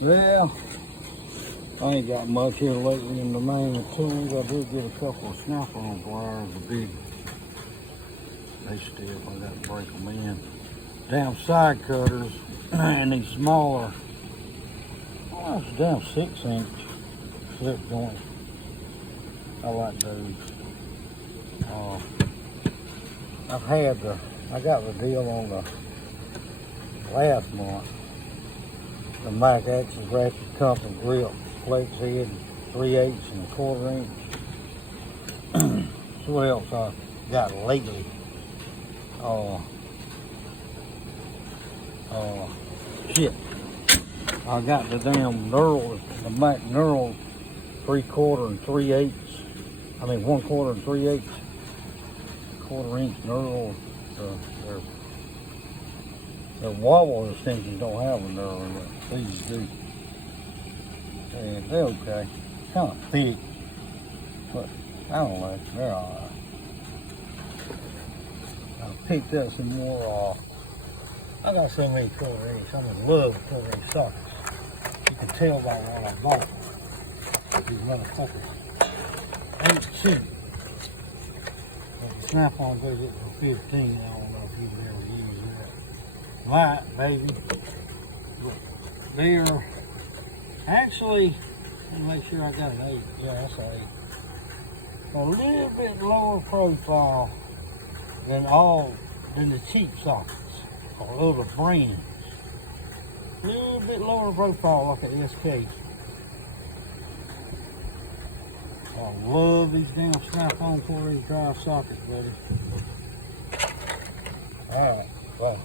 Well, I ain't got much here lately in the main tools. I did get a couple of snap-on pliers, the big. They still, I got to break them in. Damn side cutters and these smaller, oh, it's damn 6-inch slip joints. I like those. I got the deal on the last month. The Mac Axis Ratchet Comfort Grip flex head 3/8 and 1/4 inch. So what else I got lately? Shit. I got the damn knurls, the Mac knurls 3/4 and 3/8. I mean 1/4 and 3/8. 1/4 inch knurls. Their wobble extensions don't have a knurl in it. These do. And they're okay. Kind of thick, but I don't know. They're alright. I picked up some more. I got so many 1/4 inch. I'm in love with 1/4 inch sockets. You can tell by what I bought. These motherfuckers ain't cheap. But the snap-on goes up for 15. I don't know if you've ever used that. Might, baby. But they're actually, let me make sure I got an 8. Yeah, that's an 8. A little bit lower profile than the cheap sockets or other brands. A little bit lower profile like an SK. I love these damn snap-on 1/4 inch drive sockets, buddy. Alright, well.